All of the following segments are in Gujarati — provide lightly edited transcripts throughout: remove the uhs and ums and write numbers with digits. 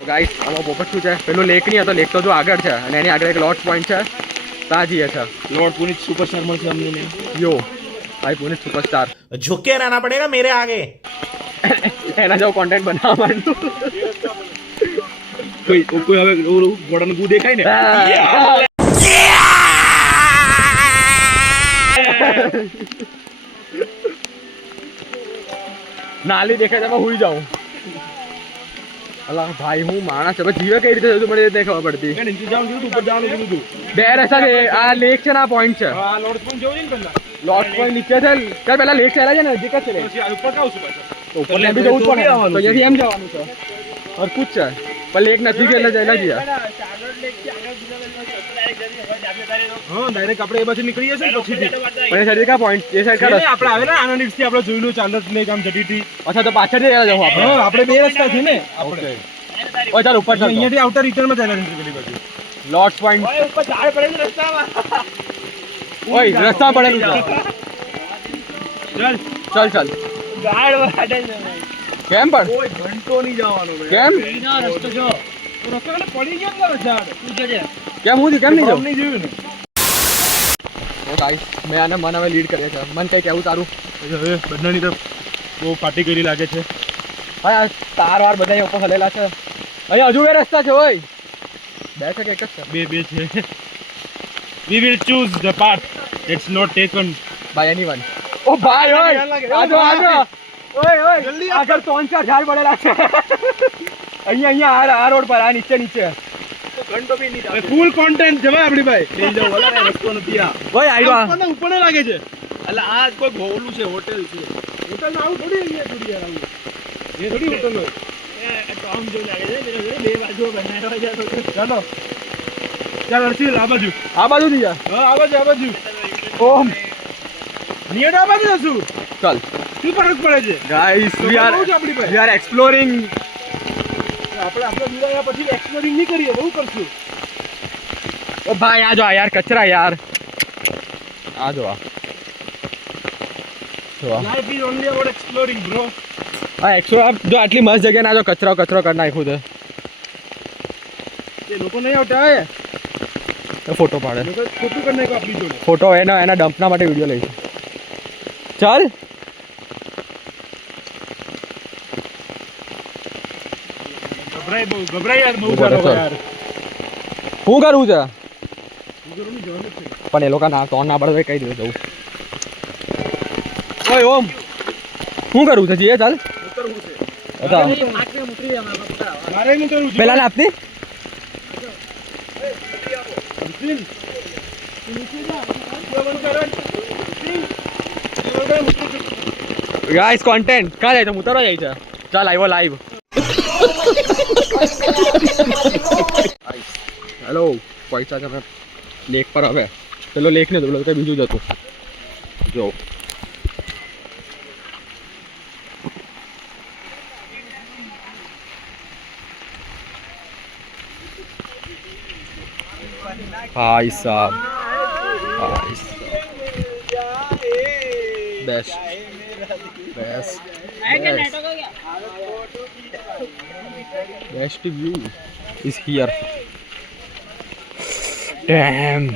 ગાઈસ આમાં પોપટ શું છે પેલું લેક નહીં હતો, લેક તો જો આગળ છે અને એની આગળ એક લોર્ડ્સ પોઈન્ટ છે, ત્યાં જઈએ છે. लॉर्ड पुनीत सुपरस्टार મળશે અમને. યો ભાઈ પુનિત સુપરસ્ટાર झुक के रहना पड़ेगा मेरे आगे. એના જેવો કોન્ટેન્ટ બનાવવા માંડું. કોઈ હવે ગોડાનું ગુ દેખાય ને. નાલી દેખાય તો હુઈ જાઉં. અલા ભાઈ હું માણસ હવે જીવે કઈ રીતે જતું મને એ નથી ખબર પડતી. મેં નીચે જવાનું કીધું, ઉપર જવાનું કીધું. બે રસ્તા છે, આ લેક છે ને આ પોઈન્ટ છે. હા લોર્ડ પુनीत જોવું છે ને પહેલા. લોર્ડ્સ પોઈન્ટ નીચે છે, ચાલ પેલા લેક ચાલે છે ને નજીક જ છે લેક. પછી આ ઉપર કાઉ છું પાછો. તો ઉપર બી જવું જ પડે ને. તો અહીંયાથી એમ જવાનું છે હરકું જ છે પણ લેક નથી કે એટલે જઈને જઈએ. હા ડાયરેક્ટ આપણે એ બાજુ નીકળી જશે ને પછીથી. પણ એ સાઈડ કા પોઈન્ટ એ સાઈડ આપણે કા આવે ને આનંદ થી આપણે જોયેલું ચાંદત લેક આમ જટીથી. અચ્છા તો પાછળથી જવું આપણે. હા આપણે બે રસ્તા છે ને આપણે. ઓ ચાલ ઉપર ચાલ. અહીંયાથી આઉટર રિટર્ન માં ચાલે પેલી બાજુ. લોર્ડ્સ પોઈન્ટ ઉપર ઝાડ પડેલું રસ્તામાં. ઓય રસ્તા પડેલું છે. ચાલ ચાલ ચાલ ઝાડ વાડે કેમ પણ કોઈ ઘંટો નહીં જવાનો કેમ રસ્તો જો રસ્તો એટલે પડી ગયો ને ઝાડ પૂછે કેમ હું કેમ નહીં જાઉં. નહીં જોયું ને. ઓ ગાઈસ મેં આને મન હવે લીડ કરીએ છે. મન કઈ કેવું તારું હવે બધાની તો બહુ પાર્ટી કરી લાગે છે. હા તાર વાર બધા ઉપર હલેલા છે. અહીંયા હજુ બે રસ્તા છે ઓય. બે છે કે એક જ છે બે છે. We will choose the path that's not taken. Bye anyone. ઓ ભાઈ ઓય આજો આજો ઓય ઓય જલ્દી આગળ 3-4 ઝાડ પડેલા છે. અહીંયા આ રોડ પર આ નીચે ઘંટો બી નહીં. ફૂલ કોન્ટેન્ટ છે ભાઈ આપણી ભાઈ. લઈ જાવ વાલા રસ્તો નથી આ. ઓય આવ્યા આપણને ઉપર લાગે છે. એટલે આ કોઈ ભોલું છે, હોટેલ છે. હોટેલ માં આવું થોડી અહીંયા થોડી યાર આવું. એ થોડી હોટેલ હોય. એ ટોમ જો લાગે છે. બે બાજુ બનાવ્યા છે તો. ચાલો ચાલ અર્શિલ આ બાજુ. આ બાજુ થી જા. હા આ બાજુ. ઓમ નિયર આ બાજુ જશું. ચાલ શું ફરક પડે છે ગાઈસ બહુ છે આપણી પાસે. We are exploring. આપણે દુનિયા પછી એક્સપ્લોરિંગ નહીં કરીએ, બહુ કરશું. ઓ ભાઈ આ જો યાર કચરા યાર. આ જો આ life is only about exploring bro. હા એકસો જો આટલી મસ્ત જગ્યા ના જો કચરો કરી નાખ્યું છે. એ લોકો નહીં આવતા હે. તો ફોટો પાડે. લોકો ખોટું કરી નાખ્યું આપણી જોડે. ફોટો એના ડમ્પના માટે વિડીયો લઈશું. ચાલ ગભરાઈ યાર બહુ બરાબર. કરો યાર. શું કરવું છે ગુરુની જરૂર છે. પણ એ લોકો ના તો ના પડે કઈ દે જવું. ઓય ઓમ શું કરવું છે જીએ ચાલ ઉતરવું છે. બતાવ મારે નહીં ઉતરવું છે. પેલા ને આપતી અર્જુન, તું નીચે જા. બંધ કર. ગાઈસ કોન્ટેન્ટ કા જાય છે ઉતરવા જાય છે. ચાલ આવ્યો લાઈવ. હેલો પૈસા તમે લેક પર હવે પેલો લેક ને પેલો કઈ બીજું જ હતું જો. ભાઈ સાહેબ best view is here. Damn.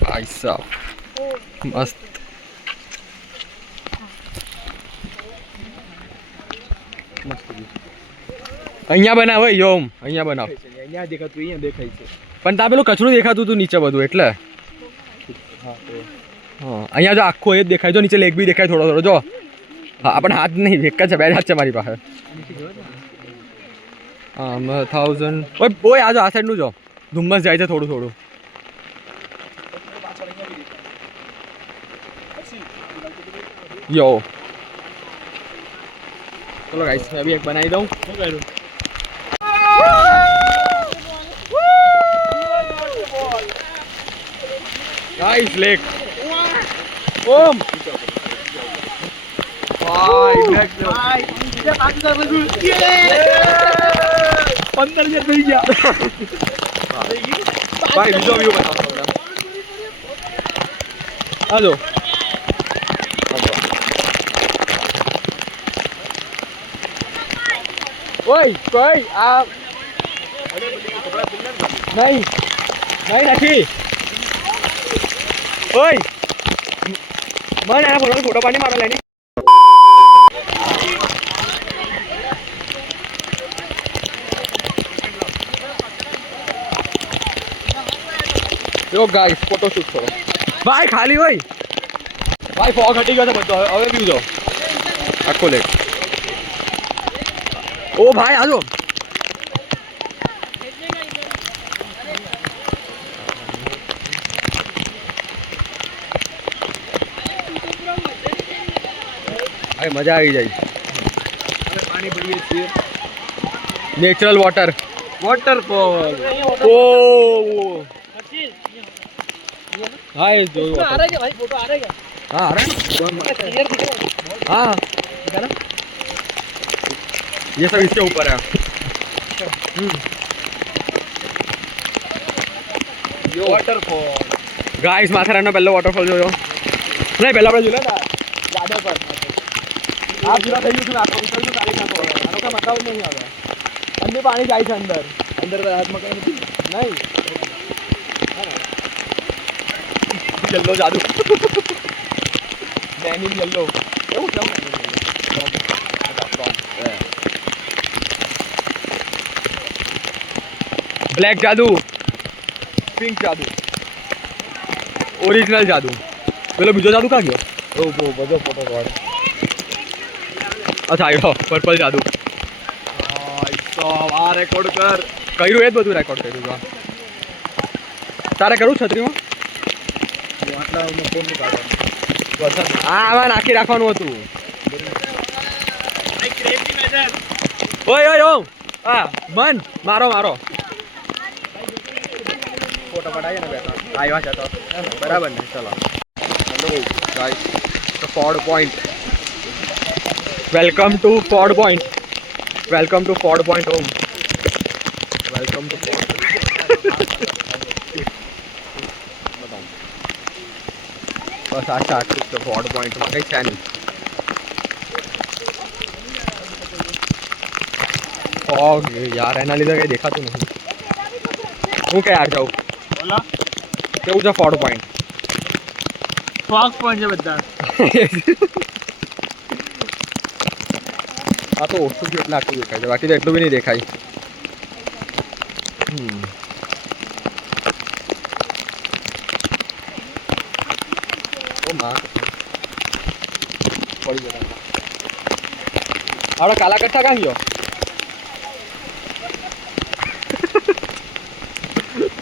भाई साहब मस्त. અહીંયા બનાવ યોમ અહીંયા બનાવ. અહીંયા દેખાતું અહીંયા દેખાય છે. પણ તા પેલું કચરું દેખાતું હતું નીચે બધું એટલે. હા અહીંયા જો આખો એ જ દેખાય જો નીચે લેક બી દેખાય થોડો જો. હા પણ હાથ નહીં એક જ છે, બે હાથ છે મારી પાસે. 1000 ઓય આ જો આ સાઈડનું જો ધુમ્મસ જાય છે થોડું. યો ચલો ગાઈસ મેં બી એક બનાવી દઉં. શું કર્યું? ગાઈસ લેક ઓમ ભાઈ નેક્સ્ટ 15 થઈ ગયા. ભાઈ બીજો વ્યૂ બતાવો તમને. હાલો ઓય કોઈ આ નહીં નહીં નથી ઓય મને આ ફોટો પાડી મારો લઈને યો ગાઈસ ફોટો શૂટ કરો ભાઈ ખાલી હોય ભાઈ ફોગ હટી ગયો છે બધો હવે પીવું જાઓ આખો લેક ઓ ભાઈ આજો ભાઈ મજા આવી જાય પાણી ભરીએ છીએ નેચરલ વોટર વોટરફોલ ઓ हाँ ये जो आ रहा है भाई फोटो आ रहा है हाँ आ रहा है क्लियर दिख रहा है हाँ ये सब इसके ऊपर है यो वॉटरफॉल गाइस माथेरानનો પહેલો વોટરફોલ જોયો નહીં પહેલા આપણે જોયો હતા ગાડો પર આ પૂરા થઈ ગયું છે આખો ઉતર તો તારીખ નાખો આનો કાંઈ મતલબ નહીં આવે અંદર પાણી જાય છે અંદર અંદર હાથમાં કઈ નથી નહીં યલો જાદુ ડેનિમ યલો એવું કેમ બ્લેક જાદુ પિંક જાદુ ઓરિજિનલ જાદુ પેલો બીજો જાદુ ક્યાં ગયો ઓ બધો ફોટો પાડ અચ્છા આવ્યો પર્પલ જાદુ આ રેકોર્ડ કર કર્યું એ જ બધું રેકોર્ડ કર્યું છે તારે કરવું છત્રીમાં આટલા ફોન નું કાઢો હા આમાં નાખી રાખવાનું હતું ઓય ઓય ઓ હા મન મારો મારો ફોટો પડાવીએ ને બેઠા આવ્યા છે તો બરાબર ને ચલો hello guys the Ford point welcome to Ford point welcome to Ford point home welcome to Ford બસ આશા આટલું છે ફોર્ડ પોઈન્ટમાં કંઈ છે નહીં ફોગ યાર એના લીધે કંઈ દેખાતું નથી હું કે યાર જાઉં બોલો કેવું છે ફોર્ડ પોઈન્ટ ફોગ પોઈન્ટ છે બધા આ તો ઓછું છે એટલે આટલું દેખાય છે બાકી તો એટલું બી નહીં દેખાય ઓ માં પડી ગયા આપણે કાલા કચ્છા કાં ગયો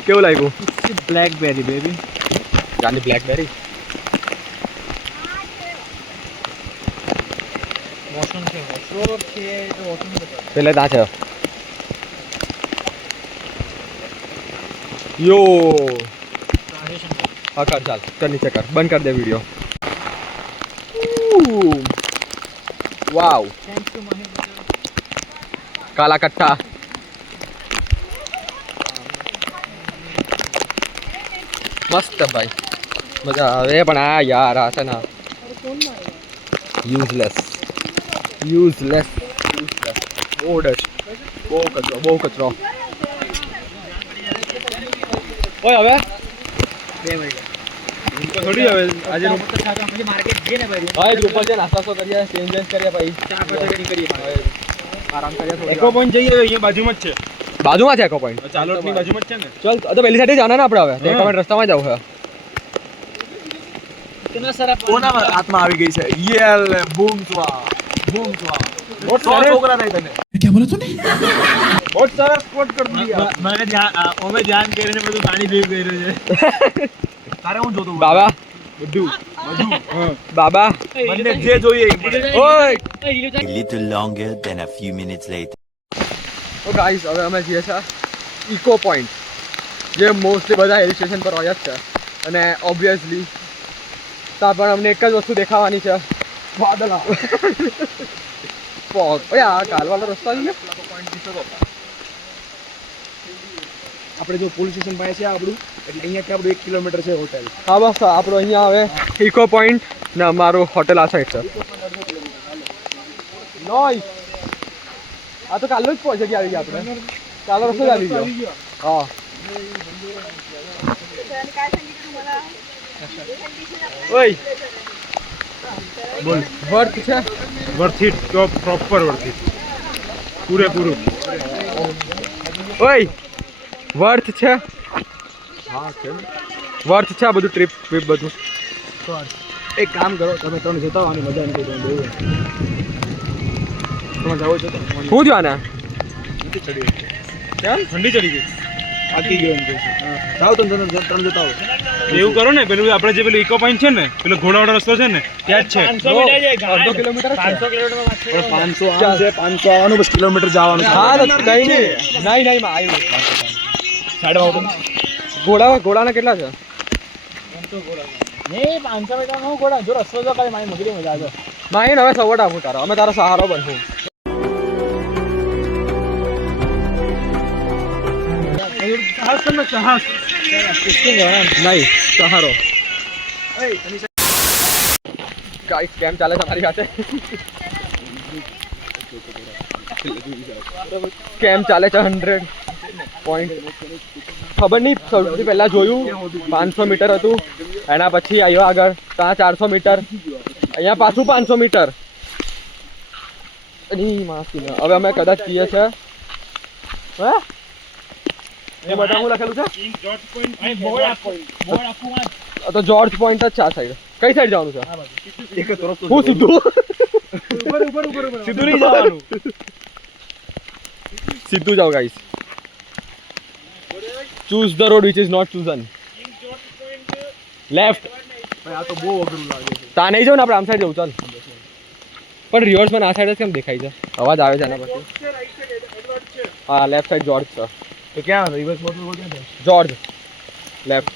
કેવું લાગ્યું બ્લેકબેરી બેબી જાની બ્લેકબેરી મોસમ છે મોસમ છે તો મોસમ પેલે ત્યાં છે યો હા કર ચાલ કર નીચે કર બંધ કર દે વિડીયો વાવ કાલા કટ્ટા મસ્ત ભાઈ મજા આવે પણ આ યાર આ છે ને યુઝલેસ બહુ ડચ બહુ કચરો ઓય હવે 2 મિનિટ તો થોડી હવે આજે માર્કેટ જઈએ ને ભાઈ હા ગ્રુપ છે નાસ્તો કરીએ ચેન્જ કરીએ ભાઈ ચા પાછળ કરીએ આરામ કરીએ એકો પોઈન્ટ જઈએ અહીંયા બાજુમાં જ છે બાજુમાં છે એકો પોઈન્ટ ચાલોટની બાજુમાં જ છે ને ચલ તો પહેલી સાઈડે જવાના ને આપણે હવે તો એકો રસ્તામાં જાવ છે कितना सारा કોના હાથમાં આવી ગઈ છે યેલ બૂમ સ્વા बहुत સો सारे છોકરા નહીં તને क्या बोला तूने बहुत सारा સ્પોટ कर दिया મને ધ્યાન ઓમે ધ્યાન કરીને બધું પાણી પીવું કર્યું છે તારે હું જોતો બાબા બધું બાબા મને જે જોઈએ એ મળે. ઓય A little longer than a few minutes later. તો ગાઈસ હવે અમે જઈએ છીએ ઇકો પોઈન્ટ જે મોસ્ટલી બધા હિલ સ્ટેશન પર હોય જ છે અને ઓબ્વિયસલી ત્યાં પણ અમને એક જ વસ્તુ દેખાવાની છે વાદળા ફોગ ઓય આ કાલવાળો રસ્તો છે ને આપણે જો પોલીસ સ્ટેશન પાસે છે આપણું એટલે અહીંયાથી આપણું 1 કિલોમીટર છે હોટેલ હા બસ આપણો અહીંયા આવે ઇકો પોઈન્ટ ને અમારું હોટેલ આ સાઈડ છે નાઈસ આ તો કાલનો જ પહોંચી ગયા આવી ગયા આપણે કાલનો રસ્તો જ આવી ગયો હા ઓય બોલ વર્થ છે worth it proper worth it પૂરેપૂરું ઓય વર્થ છે હા કેમ વર્થ છે આ બધું ટ્રીપ બધું એક કામ કરો તમે ત્રણ જતા આની મજા નથી તમે બે તમે જાઓ છો તો શું થયું આને કેમ ઠંડી ચડી ગઈ આકી ગયો એમ કે જાઓ તમે ત્રણ જતા આવો એવું કરો ને પેલું આપણે જે પેલું ઇકો પોઈન્ટ છે ને પેલો ઘોડાવાળો રસ્તો છે ને ત્યાં જ છે અડધો કિલોમીટર જ છે. 500 આમ છે 500 આવવાનું બસ કિલોમીટર જવાનું હા તો નહીં માં આવ્યું ઘોડાના કેટલા છે નહીં 500 મીટર નો ઘોડા જો રસ્તો જો કાલે મારી મગરી મજા આવે માહીને હવે સવડ આપું તારો અમે તારો સહારો બનશું નહીં સહારો ગાઈસ કેમ ચાલે તમારી સાથે કેમ ચાલે છે 100 પોઈન્ટ ખબર નહીં સૌથી પહેલા જોયું 500 મીટર હતું એના પછી આવ્યો આગળ ત્યાં 400 મીટર અહીંયા પાછું 500 મીટર હવે અમે કદાચ કહીએ છે હે એ બધા હું લખેલું છે તો જોર્જ પોઈન્ટ જ છે આ સાઈડ કઈ સાઈડ જવાનું છે હું સીધું સીધું નહીં જવાનું સીધું જાઓ guys choose the road which is not chosen left આ તો બહુ અઘરું લાગે છે તા નહીં જાવ ને આપણે આમ સાઈડ જવું ચાલ પણ રિવર્સમાં આ સાઈડ જ કેમ દેખાય છે અવાજ આવે છે આના પછી હા લેફ્ટ સાઈડ જોર્જ છે તો ક્યાં રિવર્સ મોટર ક્યાં છે જોર્જ લેફ્ટ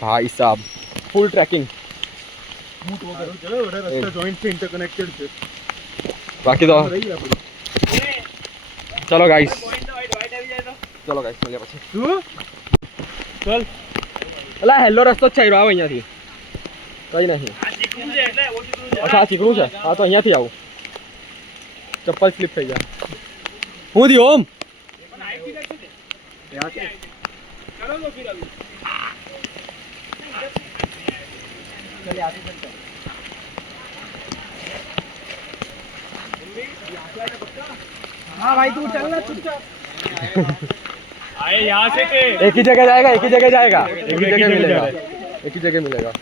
ભાઈ સાહેબ ફૂલ ટ્રેકિંગ રસ્તા જોઈન્ટ છે ઇન્ટરકનેક્ટેડ છે બાકી તો રહી ગયા આપણે ચલો ગાઈસ મળીએ પછી શું ચલ અલા હેલો રસ્તો જ છે આવો અહીંયાથી કઈ નહીં અચ્છા આ ચીકણું છે હા તો અહીંયાથી આવું ચપ્પલ સ્લીપ થઈ જાય હું દી ઓમ हाँ भाई तू चलना आए यहाँ से के एक ही जगह जाएगा एक ही जगह जाएगा एक ही जगह मिलेगा एक ही जगह मिलेगा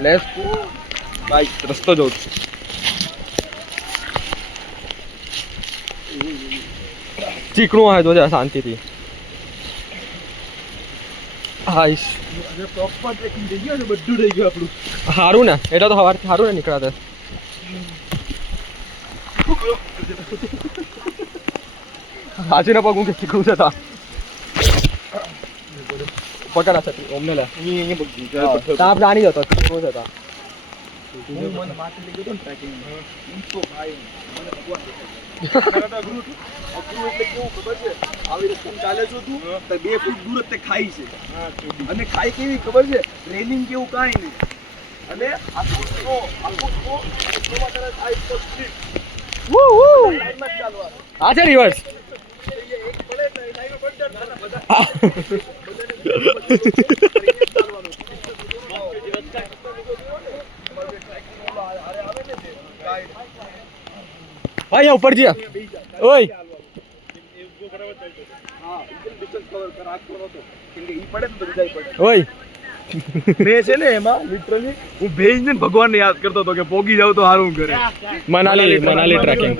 लेफ्ट भाई रस्तो जो ચીકણું આવે તો જા શાંતિથી હાઈશ પ્રોપર ટ્રેકિંગ થઈ ગયો ને બધું થઈ ગયું આપણું સારું ને એટલે તો સવારથી સારું ને નીકળ્યા હાજીના પગ હું કે ચીકણું છે તા પકડા છે ઓમને લે તા પ્રાણી જતો ચીકણું છે તા મને માથે લઈ ગયો ને ટ્રેકિંગ તો ભાઈ મને ભગવાન અઘરું એટલે કેવું ખબર છે આવી રસ્તે ચાલે છો તું તો 2 ફૂટ દૂર જ તે ખાઈ છે અને ખાઈ કેવી ખબર છે રેલિંગ કેવું કાંઈ નહીં અને આખું સ્લો સ્લોમાં તરત આ એક સ્લીપ વૂ વૂ લાઈનમાં જ ચાલવાનું આ છે રિવર્સ એક પડે એટલે લાઈનમાં પડી જાય ને બધા ચાલવાનું ભાઈ ઉપર જી ઓય હા ડિસ્ટન્સ કવર કર આખો નતો કેમ કે ઈ પડે ને તો બીજા પડે ઓય મેં છે ને એમાં લિટરલી હું ભેજને ભગવાનને યાદ કરતો હતો કે પોગી જાવ તો સારું કરે મનાલી ટ્રેકિંગ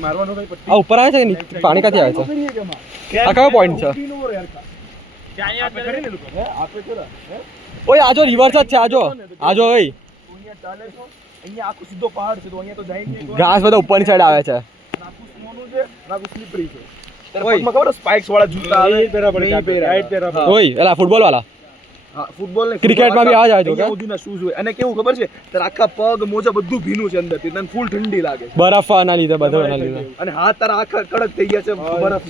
મારવાનો કઈ પટ્ટી આ ઉપર આવે છે કે નીચે? પાણી ક્યાંથી આવે છે આ કયો પોઈન્ટ છે આપણે કરીને લોકો હે આપે થોડા હે ઓય આજો રિવર્સ જ છે આજો આજો ઓય અહીંયા ચાલે છો અહીંયા આખું સીધો પહાડ છે તો અહીંયા તો જાય નહીં ઘાસ બધા ઉપરની સાઈડ આવે છે આખું સ્નોનું છે આખું સ્લીપરી છે ત્યારે ઓય. પગમાં ખબર સ્પાઇક્સ વાળા જૂતા આવે નહીં પહેર્યા. ઓય એલા ફૂટબોલ વાળા હા ફૂટબોલ ને ક્રિકેટમાં બી આ જ આવે છે, અહીંયા સુધીના શૂઝ હોય અને કેવું ખબર છે તારા આખા પગ મોજા બધું ભીનું છે અંદરથી તને ફૂલ ઠંડી લાગે છે બરફ ના લીધે બધા ના લીધે અને હાથ તારા આખા કડક થઈ ગયા છે બરફ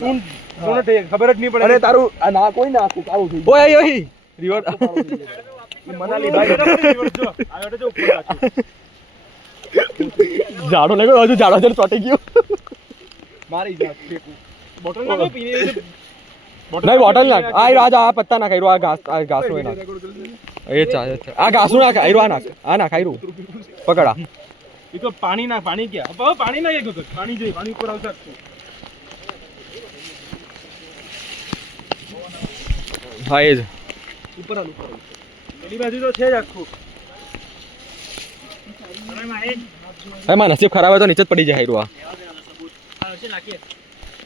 ખબર જ નહીં પડે અરે તારું આ નાક હોય ને આખું કાળું થઈ ઓય ઓય રિવર મનાલી ભાઈ જો આ જો ઉપર રાખો ઝાડો લાગ્યો હજુ ઝાડો જર ચોટી ગયો મારી જા બોટલ ના પીને નહીં બોટલ નાખ આ પત્તા નાખ આ ઘાસ નું નાખ એ ચાલે આ ઘાસ નું નાખ આ નાખ આયરું પકડા એ તો પાણી ના પાણી ક્યાં હવે પાણી ના એક પાણી જોઈએ પાણી ઉપર આવશે હા એ જ ઉપર પેલી બાજુ તો છે જ આખું એમાં નસીબ ખરાબ હોય તો નીચે જ પડી જાય હાયરું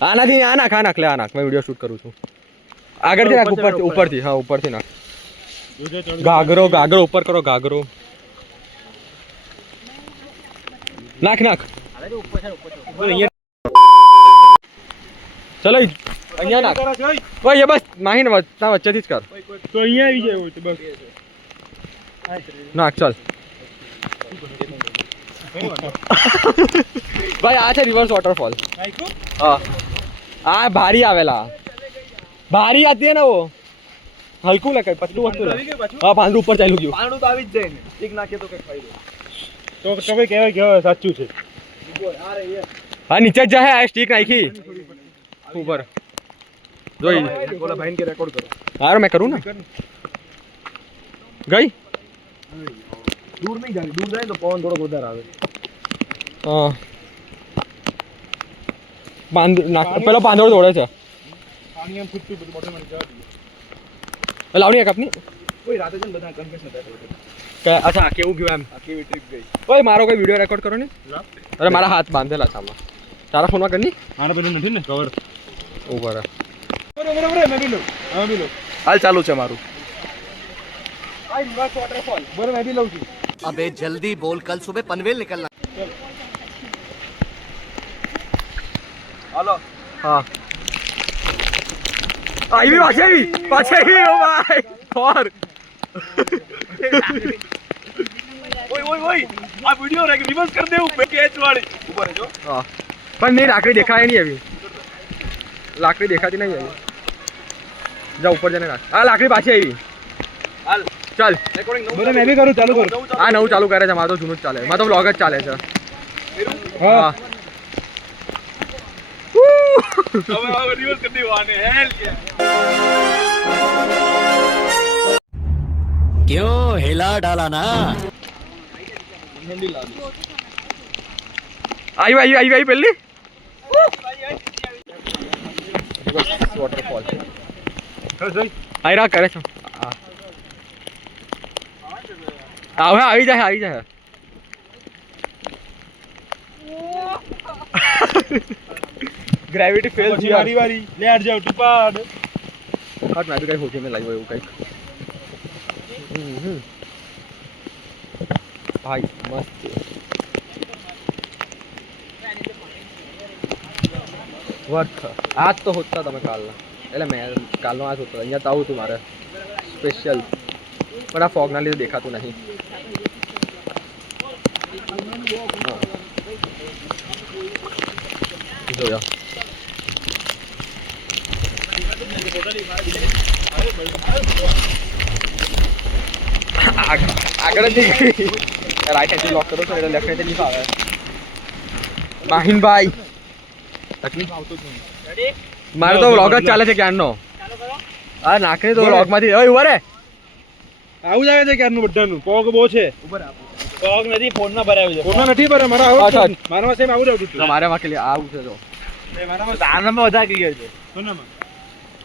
આ નથી આ નાખ લે આ નાખ મેં વિડીયો શૂટ કરું છું આગળથી નાખ ઉપરથી હા ઉપરથી નાખ ગાગરો ઉપર કરો ગાગરો નાખ ચલો અહીંયા નાખ ઓય એ બસ માહીને વચ્ચેથી જ કર તો અહીંયા આવી જાય તો બસ નાખ ચાલ ભાઈ આ છે રિવર્સ વોટરફોલ હા આ ભારી આવેલા ભારી આતી હે ને વો હલકું લગે પતલું વસ્તુ હા પાંદડું ઉપર ચાલ્યું ગયું પાણું તો આવી જ જાય ને એક નાખે તો કઈ ફાયદો તો તમે કહેવાય સાચું છે હા નીચે જ જાય આ સ્ટીક નાખી ઉપર જોઈ બોલા ભાઈને કે રેકોર્ડ કરો હારો મેં કરું ને ગઈ દૂર નહીં જાય દૂર જાય તો પવન થોડો વધારે આવે હા પેલો પાંદડો દોડે છે પાણી આમ ફૂટતું બધું બોટલ માં જવા દે લાવણી એક આપની કોઈ રાતે જન બધા કન્ફેસ નતા અચ્છા કેવું ગયું એમ કેવી ટ્રીપ ગઈ ઓય મારો કોઈ વિડીયો રેકોર્ડ કરો ને અરે મારા હાથ બાંધેલા છે આમાં તારા ફોનમાં કરની આના પેલું નથી ને કવર ઉપર બરોબર મેં બી લો હાલ ચાલુ છે મારું આ રિવર્સ વોટરફોલ બરોબર મેં બી લઉં છું अबे जल्दी बोल कल सुबह पनवेल निकलना હાલો હા આવી પાછી ઓ ભાઈ ફોર ઓય આ વિડિયો રિવર્સ કર દે હું કેચ વાળી ઉપર જો હા પણ નહીં લાકડી દેખાય નહીં આવી લાકડી દેખાતી નહીં આવી જા ઉપર જઈને નાખ આ લાકડી પાછી આવી હાલ ચાલ રેકોર્ડિંગ બરે મેં બી કરું ચાલુ કર આ નવું ચાલુ કરે છે મારે તો જૂનું જ ચાલે મારે તો વ્લોગ જ ચાલે છે હા હવે રિવર્સ કર દે આને હેલ क्यों हिला डाला ना આવી પેલી વોટરફોલ આયરા કરે છે આવી જાય ગ્રેવિટી ફેલ પછી વારી લે આડ જાવ ટીપાડ હાથ ના કઈ હોતી મેં લાવ્યો એવું કઈ ભાઈ મસ્ત વર્થ આજ તો હોતા તમે કાલના એટલે મેં કાલનો આજ હોતો અહીંયા તો આવું હતું મારે સ્પેશિયલ પણ આ ફોગના લીધે દેખાતું નહીં જોયા આગળ જ રાઈટ હેન્ડ લોક કરો છો એટલે લેફ્ટ હેન્ડ નહીં ફાવે માહિનભાઈ મારે તો વ્લોગ જ ચાલે છે ક્યારનો આ નાખની તો વ્લોગ માંથી ઓય ઉભા રે આવું જ આવે છે ક્યારનું બધાનું પગ બહુ છે પગ નથી ફોન માં ભરાવ્યો છે ફોનમાં નથી ભરે મારા આવું અચ્છા. જ છે. મારામાં સેમ આવું જ આવતું હતું મારે માં કે આવું છે જો મારામાં આનામાં બધા ક્લિયર છે સોનામાં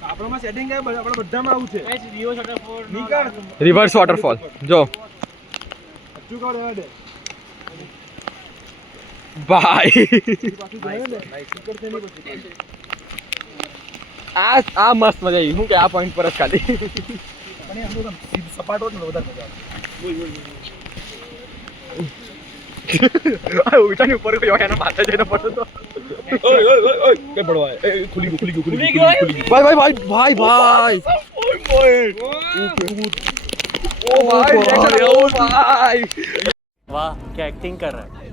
આપણામાં સેટિંગ આવે આપણે બધામાં આવું છે રિવર્સ વોટરફોલ નીકળ રિવર્સ વોટરફોલ જો હજુ કાઢ રહેવા દે ભાઈ પાછું જોયે ને નીકળ છે નહીં પછી આ મસ્ત મજા આવી હું કે આ પોઈન્ટ પર જ ખાલી પણ એ આમ સીધું સપાટ હોત ને વધારે મજા આવે ઉચાની ઉપર કોઈ એના માથે જઈને પડતો તો ઓય કે પડવા એ ખુલી ગયું ભાઈ ઓ ભાઈ ભાઈ वाह क्या एक्टिंग कर रहा है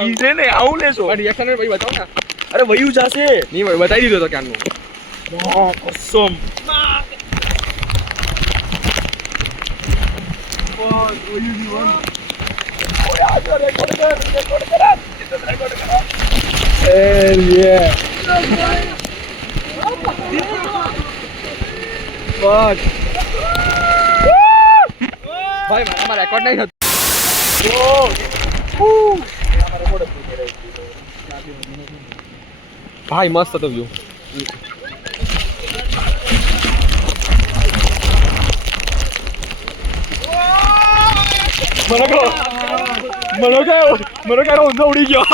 ઈઝે ને આવું લેશો પણ રિએક્શન ભાઈ બતાવો ને અરે વયું જાશે નહીં ભાઈ બતાવી દીધો તો ક્યારનું કસમ Hell yeah. Fuck. भाई हमारा रेकॉर्ड नहीं था. भाई मस्त હતો વ્યૂ. મને કહો ઊંધો ઉડી ગયો.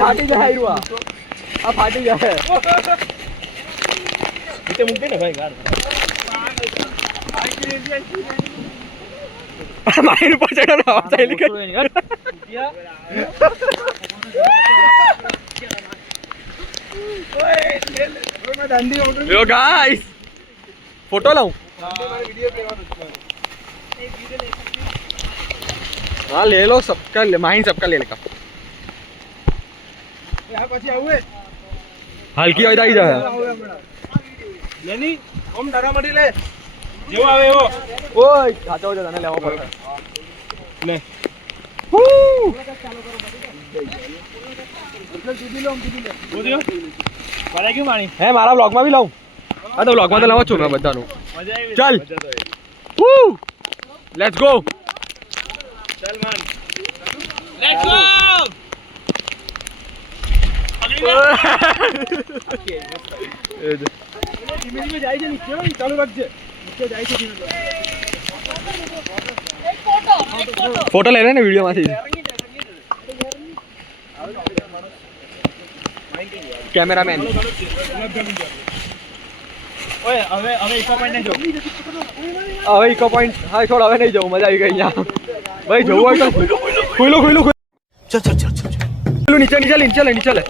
ફાટી જાય આ ફાટી જાય. નીચે મૂકે ને ભાઈ ગાડ મારી ઉપર ચડ્યો આવાજ આવી ગયો. યો ગાઈસ ફોટો લાવું. हाँ ले लो सबका माइन सबका ले लेगा. પછી આવું हल्की आवाज आई जाए. લેની ઓમ ડરામડી લે જેવો આવે એવો. ओए खाते हो जाने लेवा पड़ेगा. લે બોલ્યો મારા ક્યું માણી હે મારા વ્લોગ માં भी लाऊं. હા તો વ્લોગ માં તો લાવો છું मैं બધાનું. મજા આવી ચાલ. મજા તો આવી. Woo! Let's go. ચાલ માન લેટ્સ ગો ધીમે ધીમે જાય છે નીચે ચાલુ રાખજે નીચે જાય છે ધીમે फोटो ले रहे ना वीडियो में कैमरामैन. ઓય હવે ઇકો પોઈન્ટ જો હવે ઇકો પોઈન્ટ હા છોડ હવે નહીં જવું. મજા આવી ગઈ અહીંયા. ભાઈ જવું હોય તો ખુલ્લું चल चल चल चल नीचे नीचे ले.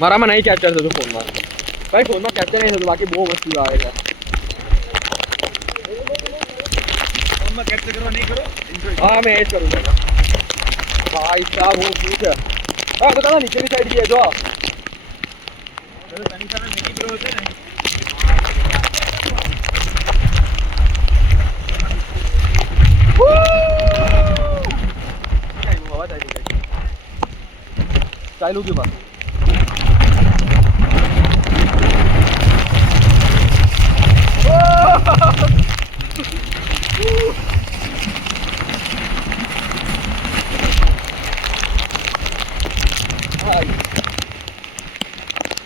મારામાં નહીં કેપ્ચર થતું ફોનમાં. ભાઈ ફોનમાં કેપ્ચર નહીં થતું બાકી બહુ મસ્તી આવે છે. ફોનમાં કેપ્ચર કરવા નહીં કરો હા મેં એ જ કરું છું. ભાઈ સાહેબ હું શું છે. હા બતા નીચેની સાઈડ જઈએ જો. તારી સામે મેગી બ્રો છે ને ચાલુ ગયું બસ.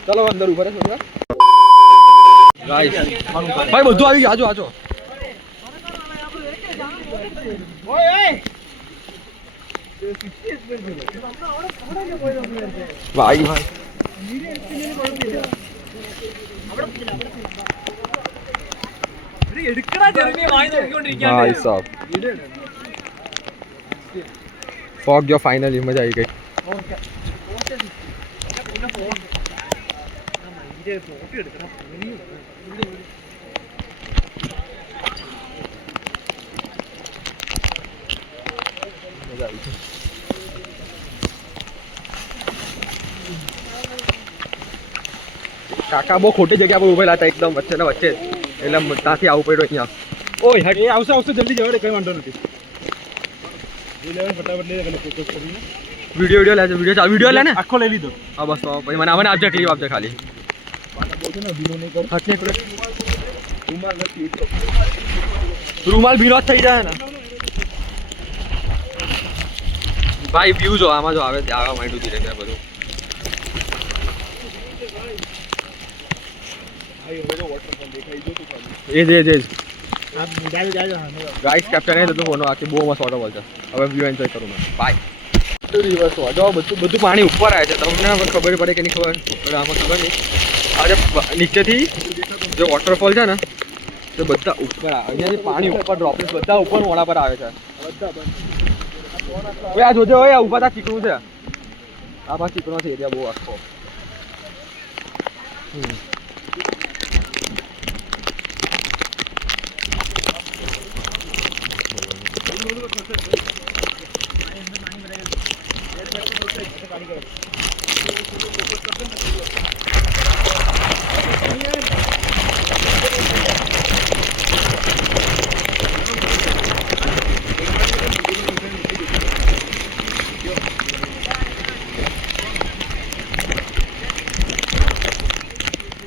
ચલો અંદર ઉભા રહે થોડી વાર. ગાઈસ ભાઈ બધું આવી ગયું. આજો ભાઈ ભાઈ સાહેબ ફોગ જો ફાઇનલી મજા આવી ગઈ. કાકા બહુ ખોટી જગ્યા પર ઉભેલા હતા એકદમ વચ્ચે ને વચ્ચે એટલે ત્યાંથી આવવું પડ્યું અહીંયા. ઓય હટ એ આવશે જલ્દી જવા દે કઈ વાંધો નથી ફટાફટ લઈ લે ફોકસ કરીને વિડીયો લે વિડીયો લે ને આખો લઈ લીધો હા બસ તો પછી મને મને આપજે ક્લિપ આપજે ખાલી. રૂમાલ ભીનો જ થઈ જાય ને ભાઈ. વ્યૂ જો આમાં જો આવે આવવા માંડ્યું ધીરે ધીરે બધું. એ જ ગાઈસ કેપ્ચર નહીં થતું ફોનો આખી બહુ મસ્ત વોટરફોલ છે. હવે વ્યૂ એન્જોય કરું મેં. બાય. રિવર્સ જો બધું પાણી ઉપર આવે છે. તમને ખબર પડે કે નહીં ખબર આમાં ખબર નહીં. આજે નીચેથી જે વોટરફોલ છે ને તે બધા ઉપર આવે. અહીંયાથી પાણી ઉપર ડ્રોપલેટ્સ બધા ઉપર મોડા પર આવે છે. આ જોજો આ ઉભા તા ચીકણું છે. આ પાસે ચીકણો છે એરિયા બહુ આખો.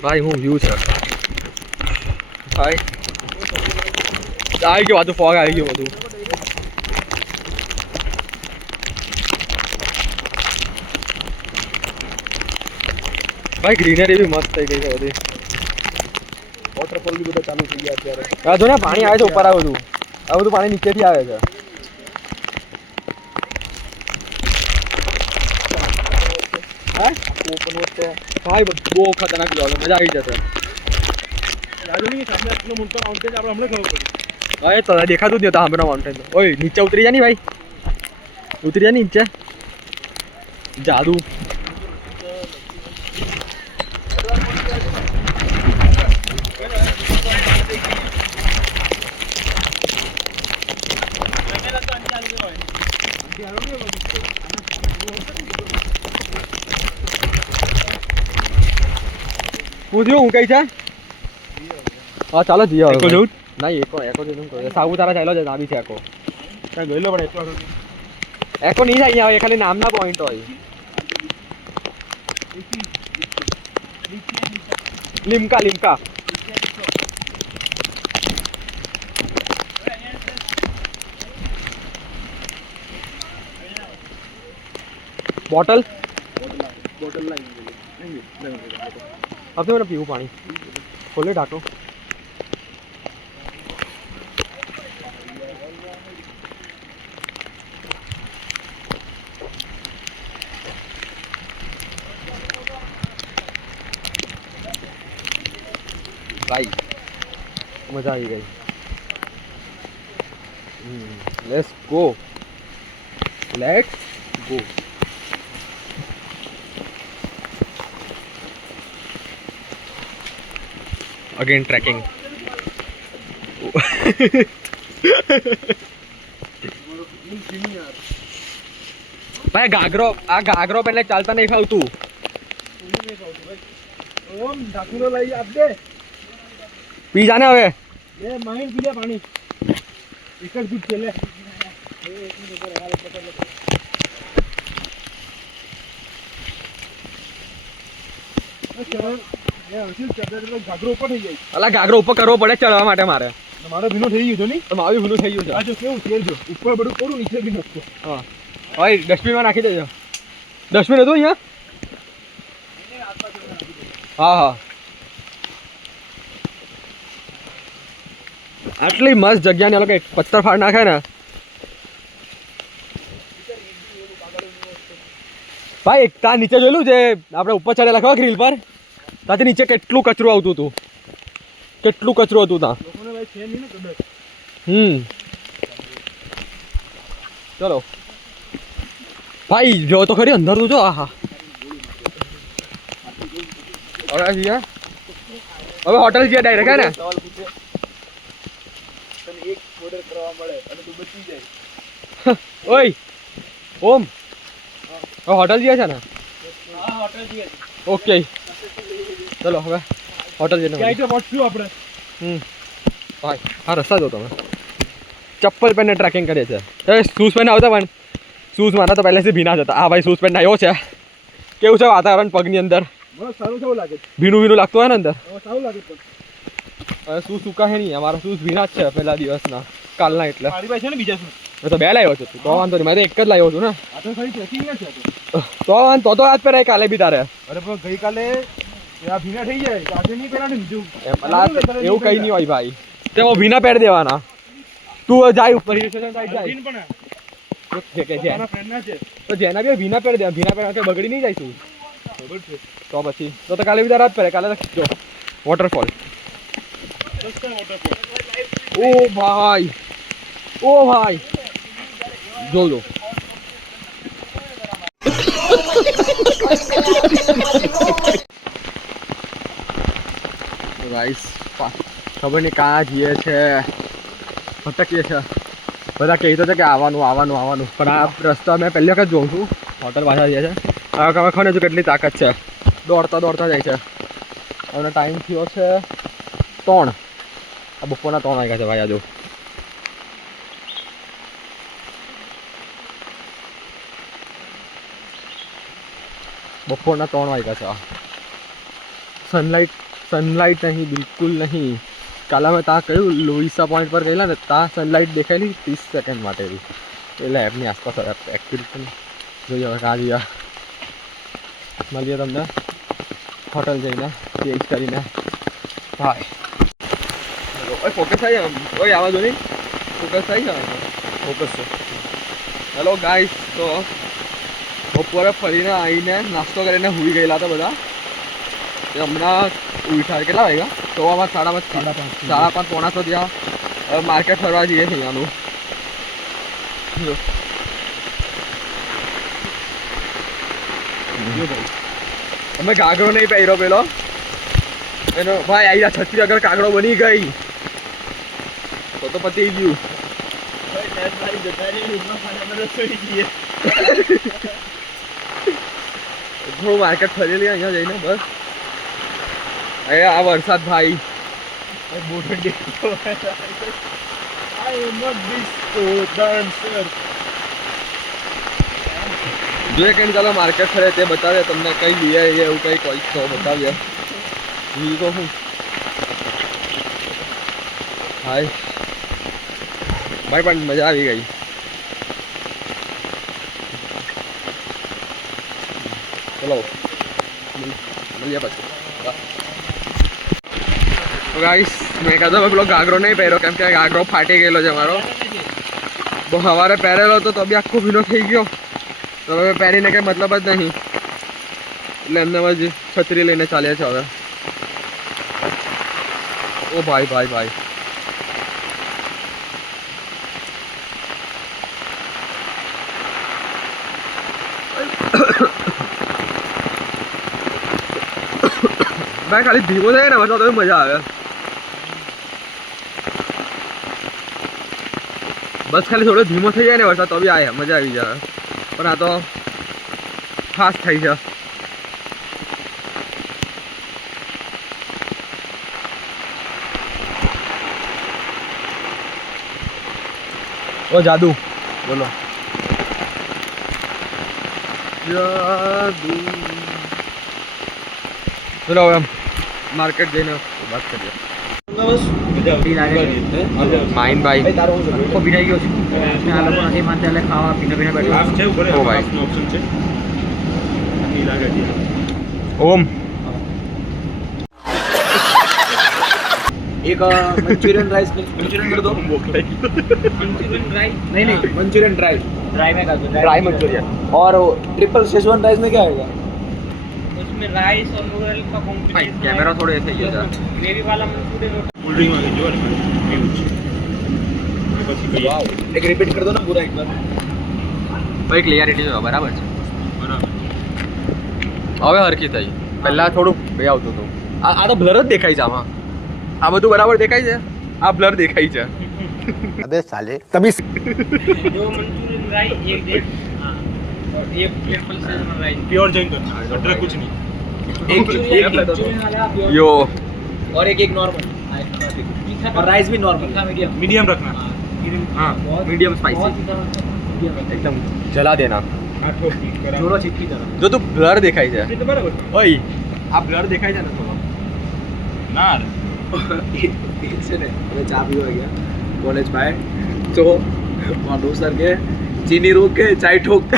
ભાઈ હું વ્યૂ છે ભાઈ આવી ગયો બધું ફોગ આવી ગયો બધું ભાઈ ગ્રીનરી બી મસ્ત થઈ ગઈ છે બધી વોટરફોલ બી બધા ચાલુ થઈ ગયા અત્યારે. આ જો ને પાણી આવે છે ઉપર આ બધું પાણી નીચેથી આવે છે હા ઓપન વોટ છે. ભાઈ બહુ ખતરનાક જોવા મજા આવી જશે રાજુ ની સામે આટલો મોટો માઉન્ટેન આપણે હમણાં ખબર પડી. ભાઈ તો દેખાતું જ નહીં સાંભળો માઉન્ટેન ઓય નીચે ઉતરી જા ની ભાઈ ઉતરી જા નીચે જાદુ પૂછ્યું હું કઈ છે હા ચાલો જઈએ હવે. એકો જવું? નહીં એકો જવું કહું સાપુતારા ચાલ્યો છે ના બી છે એકો ત્યાં ગયેલો પણ એટલો એકો નહીં જાય અહીંયા ખાલી નામના પોઈન્ટ હોય લીમકા બોટલ હવે મને પીવું પાણી ખોલે ઢાંકો ભાઈ મજા આવી ગઈ લેટ્સ ગો again trekking ભાઈ ગાગરો પહેલે ચાલતા નહીં ફાવતું ઓમ ઢાકુરો લઈ આપ દે. પી જાને હવે એ માઈન પી લે પાણી. એક જ દૂધ છે લે. ઘાઘરો ઉપર થઈ જાય. અલા ગાગરો ઉપર કરવો પડે ચડવા માટે મારે મારો ભીનો થઈ ગયો છે. તો મારું ભૂલું થઈ ગયું છે આ જો કેવું તેલ જો ઉપર બધું કોરું નીચે બી નખતો. હા ભાઈ ડસ્ટબિનમાં નાખી દેજો ડસ્ટબિન હતું અહીંયા હા આટલી મસ્ત જગ્યાની લોકો પથ્થર ફાડ નાખે ને ભાઈ ત્યાં નીચે જોયેલું છે આપણે ઉપર ચડે લખવા ગ્રીલ પર ત્યાંથી નીચે કેટલું કચરું આવતું હતું કેટલું કચરું હતું ત્યાં લોકોને ભાઈ છે નહીં ને કદાચ. ચલો ભાઈ જો તો ખરી અંદર તું જો આહા હવે જઈએ હવે હોટલ જઈએ ડાયરેક્ટ હે ને સવાલ પૂછે તને એક ઓર્ડર કરવા મળે અને તું બચી જાય. ઓય ઓમ હવે હોટલ જઈએ છે ને હા હોટલ જઈએ. ઓકે ચલો હવે હોટલ જઈને ક્યાંય તો પહોંચશું આપણે. ભાઈ હા રસ્તા જો તમે ચપ્પલ પહેરીને ટ્રેકિંગ કરીએ છીએ એ શૂઝ પહેરીને આવતા પણ શૂઝ મારા તો પહેલેથી ભીના જ હતા આ ભાઈ શૂઝ પહેરીને આવ્યો છે કેવું છે વાતાવરણ પગની અંદર મને સારું કેવું લાગે છે. ભીનું લાગતું હોય ને અંદર હવે સારું લાગે છે. હવે શૂઝ સુકાશે નહીં અમારા શૂઝ ભીના જ છે પહેલા દિવસના કાલના એટલે મારી પાસે છે ને બીજા શું મેં તો બે લાવ્યો છું તો વાંધો નહીં મેં તો એક જ લાવ્યો છું ને આ તો ખાલી ટ્રેકિંગ ના છે આ તો. તો આજ પહેરાય કાલે બી તારે અરે પણ ગઈકાલે આ ભીના થઈ જાય તો આજે નહીં પહેરાનું બીજું. એવું કઈ નહીં હોય ભાઈ તે ભીના પહેરી દેવાના તું જાય ઉપર હિલ સ્ટેશન સાઈડ જાય જીન પણ કે છે મારા ફ્રેન્ડના છે. તો જેના બી ભીના પહેરી દે ભીના પહેરવા બગડી નહીં જાય શું ખબર છે. તો પછી તો કાલે બી રાત પહેરે કાલે જો વોટરફોલ સસ્તા વોટરફોલ. ઓ ભાઈ જો ગાઈસ ખબર નહીં કાં જઈએ છે ભટકીએ છે બધા કહેતો છે કે આવવાનું પણ આ રસ્તા મેં પહેલી વખત જોઉં છું હોટલ પાછા જઈએ છે આ ખબર ખબર હજુ કેટલી તાકાત છે દોડતા જાય છે હવે ટાઈમ થયો છે 3 આ બપોરના 3 વાગ્યા છે ભાઈ આજુ બપોરના 3 વાગ્યા છે સનલાઇટ સનલાઇટ નહીં, બિલકુલ નહીં. કાલે અમે ત્યાં કહ્યું લોઈસા પોઈન્ટ પર ગયેલા ને ત્યાં સનલાઇટ દેખાયેલી 30 સેકન્ડ માટે એટલે એપની આસપાસ એક્ટિવિટી જોઈએ હવે કાં જઈએ. મળીએ તમને હોટલ જઈને ચેન્જ કરીને. હાય ઓય ફોકસ થઈ જાય, ઓય આવા જો નહીં ફોકસ થઈ જાય, ફોકસ છે. હેલો ગાઈસ, તો બપોરે ફરીને આવીને નાસ્તો કરીને સૂઈ ગયેલા હતા બધા. હમણાં ઉઠ્યા કેટલા વાગ્યા? 5:15 5:30 પોણા તો ત્યાં હવે માર્કેટ ફરવા જઈએ છીએ અહીંયાનું. અમે કાગડો નહીં પહેર્યો પેલો એનો ભાઈ આવી છત્રી અગર કાગડો બની ગઈ તો પતી ગયું. થોડું માર્કેટ ફરી લઈએ અહીંયા જઈને બસ. આ વરસાદ ભાઈ જે કંઈ ચાલો માર્કેટ ફરે તે બતાવે તમને, કઈ લઈએ એવું કંઈ કોઈ તો બતાવીએ. બીજું તો શું હાય ભાઈ, પણ મજા આવી ગઈ. ચલો મળીએ પછી. તો ગાઈસ મેં કીધું પેલો ઘાઘરો નહીં પહેર્યો કેમ કે ઘાઘરો ફાટી ગયેલો છે મારો. બહુ સવારે પહેરેલો હતો તો બી આખો ભીનો થઈ ગયો, તો હવે પહેરીને કંઈ મતલબ જ નહીં એટલે એમને જ છત્રી લઈને ચાલ્યા છે હવે. ઓ ભાઈ ભાઈ ભાઈ ભાઈ ખાલી ધીમો થાય ને મતલબ તો મજા આવે. બસ ખાલી થોડો ધીમો થઈ જાય ને વરસાદ તો બી આવે મજા આવી જાય, પણ આ તો ફાસ્ટ થઈ છે. ઓ જાદુ બોલો. જાદુ ચલો હવે માર્કેટ જઈને વાત કરીએ. માઇન ભાઈ ભીનાઈ ગયો છે, આ લોકો નથી માનતા એટલે ખાવા પીને બેઠા. ઓ ભાઈ ઓમ एक मंचूरियन राइस मंचूरियन कर दो. मंचूरियन ड्राई नहीं मंचूरियन ड्राई ड्राई में कर दो. ड्राई मंचूरियन और ट्रिपल शेजवान राइस में क्या आएगा? उसमें राइस और नूडल का कॉम्बिनेशन. कैमरा थोड़े ऐसे ही है. ग्रेवी वाला मंचूरियन કોલ્ડ ડ્રિંક માંગે જો ને પછી वाओ, एक रिपीट कर दो ना पूरा एक बार. ભાઈ ક્લિયરિટી જો બરાબર છે. બરાબર. હવે હરખી થઈ. પહેલા થોડું બે આવતું હતું. આ તો બ્લર જ દેખાય છે આમાં. આ બધું બરાબર દેખાય છે, આ બ્લર દેખાય છે. अबे साले तभी दो मंचूरियन राइस एक दे. हाँ और एक triple Schezwan rice. Pure Jain करना अदरक कुछ नहीं. एक मंचूरियन वाला प्योर યો और एक नॉर्मल और राइस भी नॉर्मल. मीडियम मीडियम रखना. हाँ मीडियम स्पाइसी एकदम જલા દેના. आठों पीट करा दोनों चिटकी तरह. જો તું બ્લર દેખાય છે तो बराबर ઓય આ બ્લર દેખાય છે ને થોડો. ना से ने अरे चा भी हो गया कॉलेज पाए तो वहाँ दोस्त के चीनी रोक के चाय ठोक के.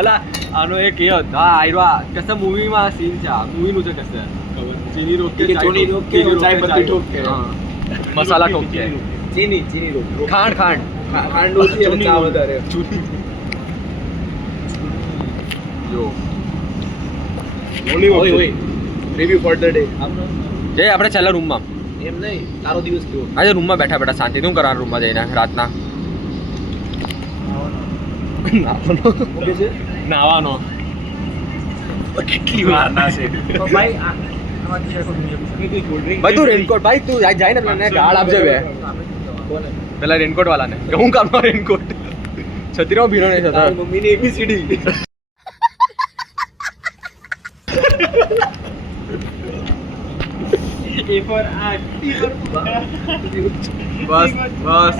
અલા આનો એક એ હા આયરો કસે મૂવીમાં સીન છે, આ મૂવીનું છે કસે ચીની રોક કે ચોની રોક કે ચાય પત્તી ઠોક કે. હા મસાલા ઠોક કે चीनी रोक. ખાંડ ખાંડ खांड होती है चा વધારે. જો ओनली ओए ओए रिव्यू फॉर द डे. જય આપણે છેલ્લા રૂમમાં એમ નહીં તારો દિવસ કેવો? આજે રૂમમાં બેઠા બેઠા શાંતિ શું કરવાનું રૂમમાં જઈને રાતના ઓકે છે નાવાનો કેટલી વાર ના છે. तो भाई ભાઈ તું રેનકોટ ભાઈ તું જાય ને મને ગાળ આપજે બે કોને? પેલા રેનકોટ વાળાને કે હું કામનો રેનકોટ છત્રીમાં ભીનો નહીં થતો. તારી મમ્મીની ABCD. A for art, T for bus bus